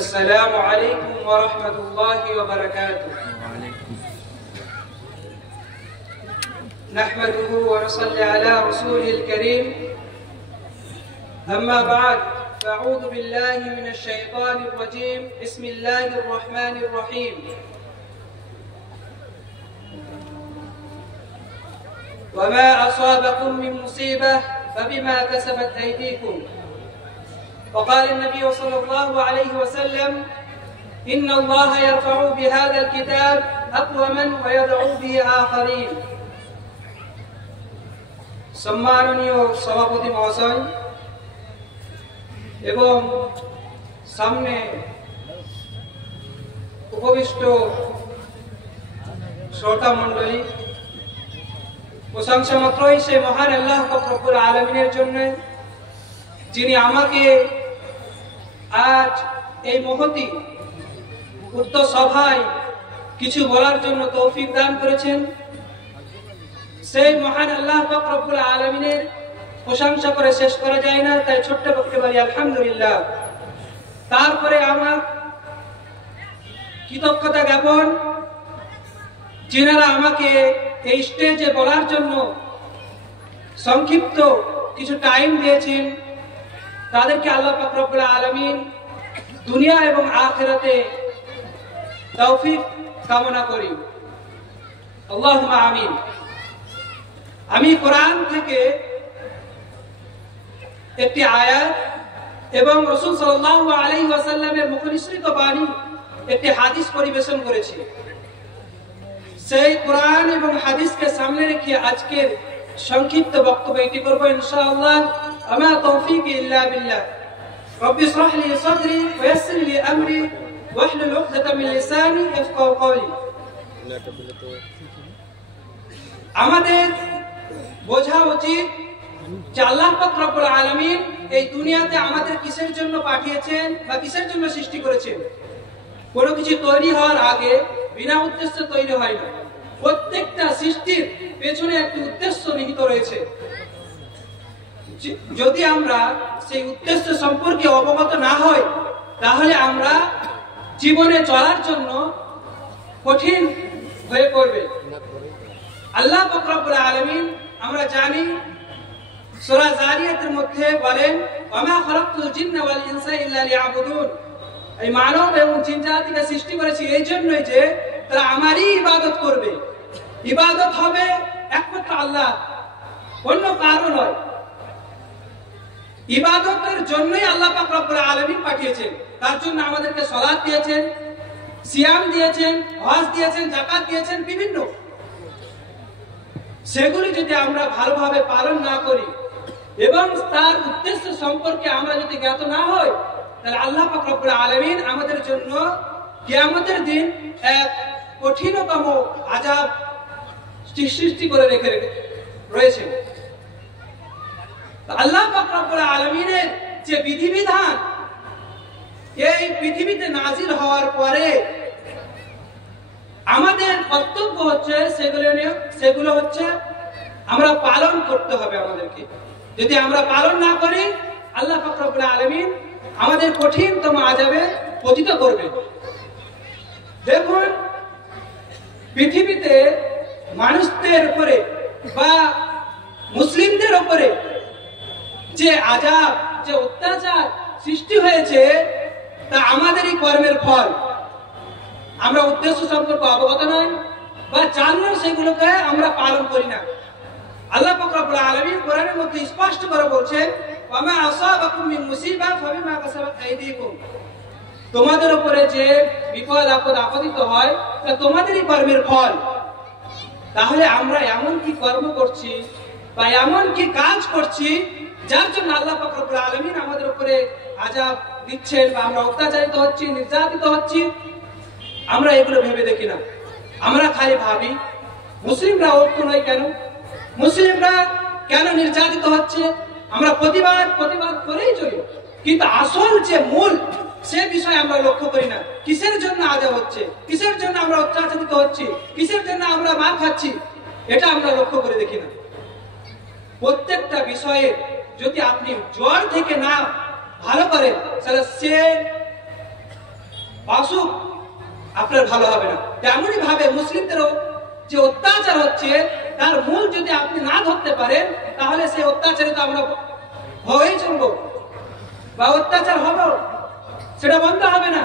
السلام عليكم ورحمة الله وبركاته. نحمده ونصلي على رسوله الكريم. أما بعد، فأعوذ بالله من الشيطان الرجيم. بسم الله الرحمن الرحيم. وما أصابكم من مصيبة فبما كسبت أيديكم. وقال النبي صلى الله عليه وسلم: إن الله يرفع بهذا الكتاب أقوما ويدعو به آخرين. সম্মাননীয় সভাপতি মহাশয় এবং সামনে উপবিষ্ট শ্রোতা মণ্ডলী, প্রশংসা মাত্রই সে মহান আল্লাহ পাক রব্বুল আলামিনের জন্য, যিনি আমাকে আজ এই মহতি উক্ত সভায় কিছু বলার জন্য তৌফিক দান করেছেন। সেই মহান আল্লাহ পাক রব্বুল আলামিনের প্রশংসা করে শেষ করা যায় না, তাই ছোট্ট বক্তব্য বলি আলহামদুলিল্লাহ। তারপরে আমার কৃতজ্ঞতা জ্ঞাপন যিনারা আমাকে এই স্টেজে বলার জন্য সংক্ষিপ্ত কিছু টাইম দিয়েছেন, তাদেরকে আল্লাহ পাক রব্বুল আলামিন দুনিয়া এবং আখিরাতে তৌফিক কামনা করি, আল্লাহুম্মা আমিন। আমি কোরআন থেকে একটি আয়াত এবং রাসূল সাল্লাল্লাহু আলাইহি ওয়াসাল্লামের মুখনিসৃত বাণী একটি হাদিস পরিবেশন করেছি। সেই কোরআন এবং হাদিসকে সামনে রেখে আজকের সংক্ষিপ্ত বক্তব্য এটি করব ইনশাআল্লাহ। আমা তৌফিক ইল্লা বিল্লাহ। রব্বি ইশরাহ লি সাদরি ওয়া ইয়াসসির লি আমরি ওয়াহলুল উকদাতাম মিন লিসানি ইয়াফকাহু কওলি। আমাদের বোঝা উচিত যে আল্লাহ পাক রব্বুল আলামিন এই দুনিয়াতে আমাদের কিসের জন্য পাঠিয়েছেন বা কিসের জন্য সৃষ্টি করেছেন। কোনো কিছু তৈরি হওয়ার আগে বিনা উদ্দেশ্যে তৈরি হয় না। প্রত্যেকটা সৃষ্টির পেছনে একটি উদ্দেশ্য নিহিত রয়েছে। যদি আমরা সেই উদ্দেশ্য সম্পর্কে অবগত না হই, তাহলে আমরা জীবনে চলার জন্য কঠিন হয়ে পড়বে। আল্লাহ পাক রব্বুল আলামিন আমরা জানি সূরা যারিয়াতের মধ্যে বলেন, ওয়ামা খালাকতুল জিন্না ওয়াল ইনসা ইল্লা লিয়াবুদুন। এই মানব এবং জিন জাতিকে সৃষ্টি করেছি এই জন্যই যে তারা আমারই ইবাদত করবে। ইবাদত হবে একমাত্র আল্লাহ, অন্য কারো নয়। ইবাদতের জন্যই আল্লাহ পাক রব্বুল আলামিন পাঠিয়েছেন। তার জন্য আমাদেরকে সালাত দিয়েছেন, সিয়াম দিয়েছেন, হজ দিয়েছেন, যাকাত দিয়েছেন, বিভিন্ন। সেগুলি যদি আমরা ভালোভাবে পালন না করি এবং তার উদ্দেশ্য সম্পর্কে আমরা যদি জ্ঞাত না হই, তাহলে আল্লাহ পাক রব্বুল আলামিন আমাদের জন্য কিয়ামতের দিন এক কঠিনতম আযাব সৃষ্টি করে রেখে রয়েছে। আল্লাহ পাক রব্বুল আলামিনের যে বিধিবিধান এই পৃথিবীতে নাজিল হওয়ার পরে আমাদের কর্তব্য হচ্ছে সেগুলো হচ্ছে আমরা পালন করতে হবে আমাদেরকে। যদি আমরা পালন না করি, আল্লাহ পাক রব্বুল আলামিন আমাদের কঠিনতম আযাবে পতিত করবে। দেখুন, পৃথিবীতে মানুষদের উপরে বা মুসলিমদের উপরে যে আযাব, যে অত্যাচার সৃষ্টি হয়েছে, তা আমাদেরই কর্মের ফল। আমরা উদ্দেশ্য সম্পর্কে অবগত নই বা জানলেও সেগুলোকে আমরা পালন করি না। আল্লাহ পাক রব্বুল আলামিন কোরআনের মধ্যে স্পষ্ট করে বলছেন, ওয়ামা আসাবাকুম মিন মুসিবা ফাবিমা কাসাবাত আইদিকুম। তোমাদের উপরে যে বিপদ আপদ আপতিত হয় তা তোমাদেরই কর্মের ফল। তাহলে আমরা এমন কি কর্ম করছি বা এমন কি কাজ করছি যার জন্য আল্লাহ পাক রব্বুল আলামিন আমাদের উপরে আযাব দিচ্ছেন বা আমরা অত্যাচারিত হচ্ছি, নির্যাতিত হচ্ছি? আমরা এগুলো ভেবে দেখি না। আমরা খালি ভাবি মুসলিমরা ঐক্য নয় কেন, মুসলিমরা কেন নির্যাতিত হচ্ছে, আমরা প্রতিবাদ করেই চলি। কিন্তু আসল যে মূল সে বিষয় আমরা লক্ষ্য করি না। কিসের জন্য আযাব হচ্ছে, কিসের জন্য আমরা অত্যাচারিত হচ্ছি, কিসের জন্য আমরা মার খাচ্ছি, এটা আমরা লক্ষ্য করে দেখি না। প্রত্যেকটা বিষয়ে যদি আপনি জ্বর থেকে না ভালো করে, তাহলে সে অসুখ আপনার ভালো হবে না। তেমনই ভাবে মুসলিমদেরও যে অত্যাচার হচ্ছে তার মূল যদি আপনি না ধরতে পারেন, তাহলে সেই অত্যাচারে তো আমরা হয়েই চলবো বা অত্যাচার হবে, সেটা বন্ধ হবে না।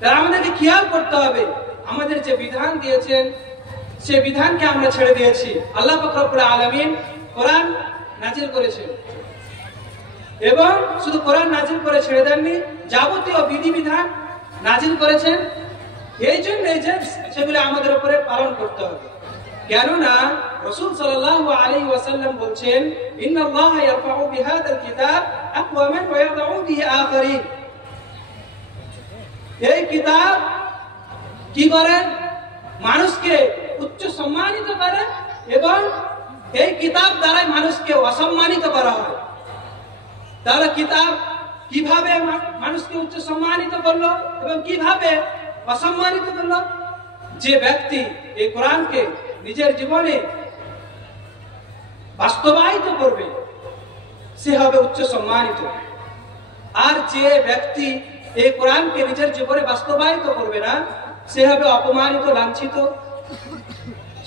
তারা আমাদেরকে খেয়াল করতে হবে, আমাদের যে বিধান দিয়েছেন সে বিধানকে আমরা ছেড়ে দিয়েছি। আল্লাহ পাক রব্বুল আলামিন কোরআন নাজিল করেছেন, এবং শুধু কোরআন নাজিল করে ছেড়ে দেননি, যাবতীয় বিধিবিধান নাজিল করেছেন। এই জন্য যে সেগুলো আমাদের উপরে পালন করতে হবে। কেননা রাসূল সাল্লাল্লাহু আলাইহি ওয়াসাল্লাম বলছেন, ইন্নাল্লাহা ইয়ারফাউ বিহাদাল কিতাব আকওয়ামান ওয়া ইয়াদউ বিহি আখারিন। এই কিতাব কি করে? মানুষকে উচ্চ সম্মানিত করে, এবং এই কিতাব দ্বারা মানুষকে অসম্মানিত করা হয়। তাহলে কিতাব কিভাবে মানুষকে উচ্চ সম্মানিত করলো এবং কিভাবে অসম্মানিত করলো? যে ব্যক্তি এই কোরআনকে নিজের জীবনে বাস্তবায়িত করবে সে হবে উচ্চ সম্মানিত, আর যে ব্যক্তি এই কোরআনকে নিজের জীবনে বাস্তবায়িত করবে না সে হবে অপমানিত, লাঞ্ছিত,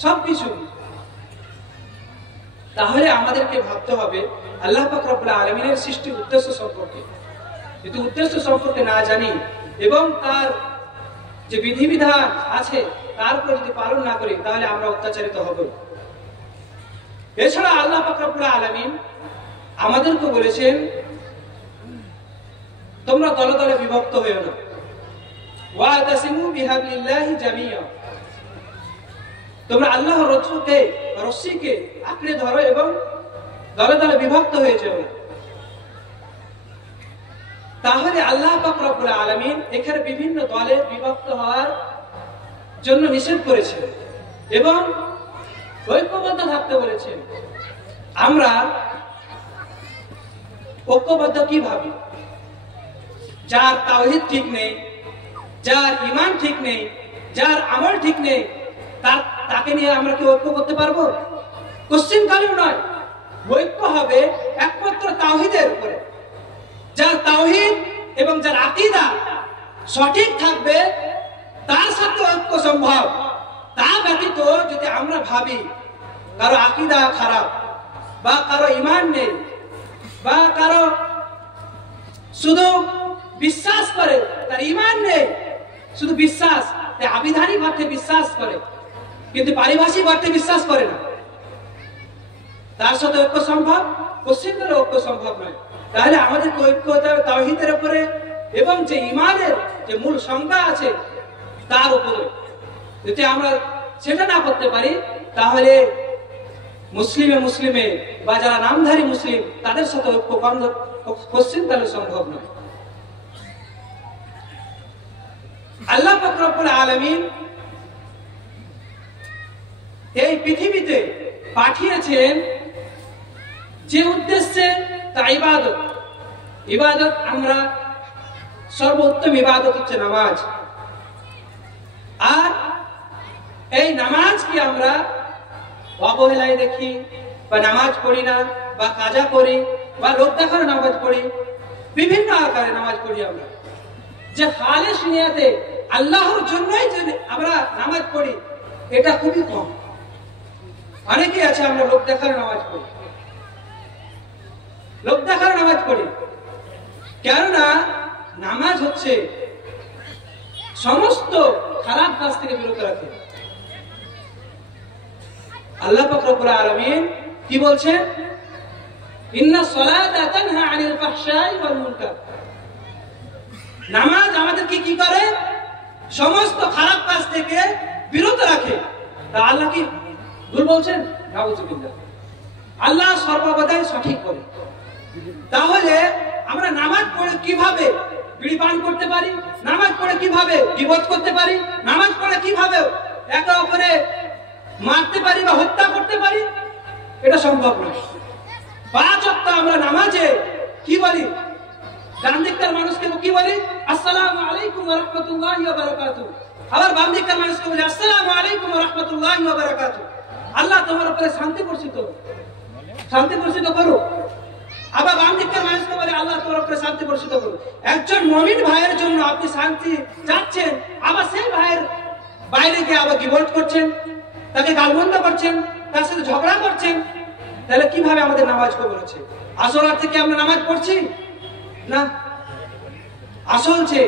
সবকিছু। তাহলে আমাদেরকে ভাবতে হবে আল্লাহ পাক রব্বুল আলামিনের সৃষ্টির উদ্দেশ্য সম্পর্কে। যদি উদ্দেশ্য সম্পর্কে না জানি এবং তার যে বিধিবিধান আছে তার উপর যদি পালন না করি, তাহলে আমরা অত্যাচারিত হব। এছাড়া আল্লাহ পাক রব্বুল আলামিন আমাদেরকে বলেছেন, তোমরা দলে দলে বিভক্ত হইও না, ওয়াতাসিমু বিহাবলিল্লাহি জামিয়া। তোমরা আল্লাহর রস্সিকে আঁকড়ে ধরো এবং দলে দলে বিভক্ত হয়ে যাও না। তাহলে আল্লাহ পাক রব্বুল আলামিন এখানে বিভিন্ন দলে বিভক্ত হওয়ার জন্য নিষেধ করেছেন এবং ঐক্যবদ্ধ থাকতে বলেছেন। আমরা ঐক্যবদ্ধ কি ভাবি? যার তাওহীদ ঠিক নেই, যার ঈমান ঠিক নেই, যার আমল ঠিক নেই, তাকে নিয়ে আমরা কি ঐক্য করতে পারবো? কোশ্চেন কালেও নয়। ঐক্য হবে একমাত্র তাওহীদের উপরে। যার তাওহীদ এবং যার আকীদা সঠিক থাকবে তার সাথে ঐক্য সম্ভব। তা ব্যতীত যদি আমরা ভাবি কারো আকীদা খারাপ বা কারো ঈমান নেই বা কারো শুধু বিশ্বাস করে, তার ঈমান নেই, শুধু বিশ্বাস, আবিধানিক অর্থে বিশ্বাস করে কিন্তু পারিভাষিক অর্থে বিশ্বাস করে না, তার সাথে ঐক্য সম্ভব? কোশ্চেন করে ঐক্য সম্ভব নয়। তাহলে আমাদের ঐক্য তাওহীদের উপরে এবং যে ঈমানের যে মূল সংজ্ঞা আছে তার উপরে। যদি আমরা সেটা না করতে পারি তাহলে মুসলিমে বা যারা নামধারী মুসলিম তাদের সাথে ঐক্য কোশ্চেন করে সম্ভব নয়। আল্লাহ পাক রব্বুল আলামিন এই পৃথিবীতে পাঠিয়েছেন যে উদ্দেশ্যে, তা ইবাদত। ইবাদত আমরা সর্বোত্তম ইবাদত হচ্ছে নামাজ। আর এই নামাজ কি আমরা অবহেলায় দেখি বা নামাজ পড়ি না বা কাজা করি বা লোক দেখানো নামাজ পড়ি, বিভিন্ন আকারে নামাজ পড়ি আমরা। যে খালেস নিয়াতে আল্লাহর জন্যই যে আমরা নামাজ পড়ি এটা খুবই কম। অনেকেই আছে আমরা লোক দেখানো নামাজ পড়ি, লোক দেখানো নামাজ পড়ি। কেননা নামাজ হচ্ছে সমস্ত খারাপ কাজ থেকে বিরত রাখে। আল্লাহ পাক রব্বুল আলামিন কি বলছেন? ইন্নাস সালাতা তানহা আনিল ফাহশাই ওয়াল মুনকার। নামাজ আমাদেরকে কি করে? সমস্ত খারাপ কাজ থেকে বিরত রাখে। তা আল্লাহ কি ভুল বলছেন? নাউযুবিল্লাহ। আল্লাহ সর্বদাই সঠিক বলে। তাহলে আমরা নামাজ পড়ে কিভাবে বিড়ি পান করতে পারি? নামাজ পড়ে কিভাবে গীবত করতে পারি? নামাজ পড়ে কিভাবে একে অপরে মারতে পারি বা হত্যা করতে পারি? এটা সম্ভব নয়। 5 ওয়াক্ত আমরা নামাজে কি বলি? ডান দিককার মানুষকে কি বলি? আসসালামু আলাইকুম ওয়া রাহমাতুল্লাহি ওয়া বারাকাতুহু। আবার বাম দিককার মানুষকে বলি আসসালামু আলাইকুম ওয়া রাহমাতুল্লাহি ওয়া বারাকাতুহু। আল্লাহ তোমার উপরে শান্তি বর্ষিত করো। আবার বাম দিককার মানুষকে বলি আল্লাহ তোমার উপরে শান্তি বর্ষিত করুন। একজন মুমিন ভাইয়ের জন্য আপনি শান্তি চাচ্ছেন, আবার সেই ভাইয়ের বাইরে গিয়ে আবার গিবট করছেন, তাকে গালমন্দ করছেন, তার সাথে ঝগড়া করছেন, তাহলে কিভাবে আমাদের নামাজ কবুল হচ্ছে? আসল অর্থে কি আমরা নামাজ পড়ছি? না, আসল যে